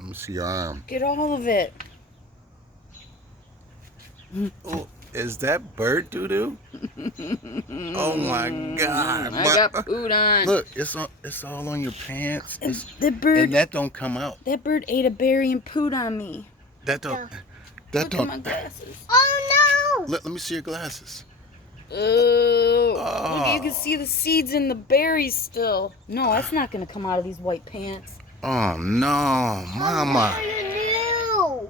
Let me see your arm. Get all of it. Oh, is that bird doo-doo? Oh my God! I got pooed on. Look, it's all on your pants. The bird. And that don't come out. That bird ate a berry and pooed on me. That don't. Yeah. That Look don't. at my glasses. Oh no! Let me see your glasses. Oh. Look, you can see the seeds in the berries still. No, that's not gonna come out of these white pants. Oh no, Mama. Oh,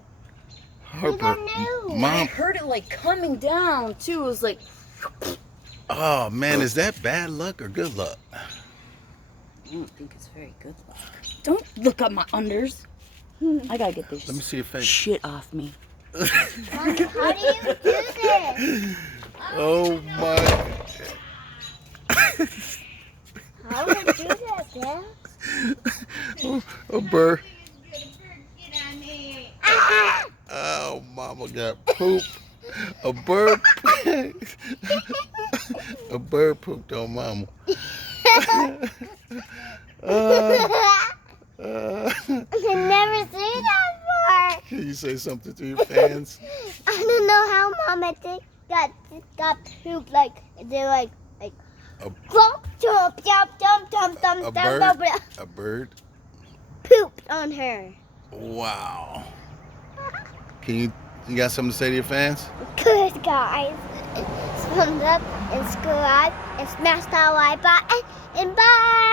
Harper, I Mom. heard it like coming down too. It was like. Oh man, is that bad luck or good luck? I don't think it's very good luck. Don't look up my unders. I gotta get this Let me see your face. shit off me. Mom, how do you do this? Oh my. How do you do that, Dad? A bird. Oh, Mama got poop. A bird. A bird pooped on Mama. I've never seen that before. Can you say something to your fans? I don't know how Mama got poop like they're like A- jump, jump, jump, jump, jump, jump, A jump, bird. jump, jump, A bird. pooped on her. Wow. You got something to say to your fans? Good guys. Thumbs up and subscribe and smash that like button and bye.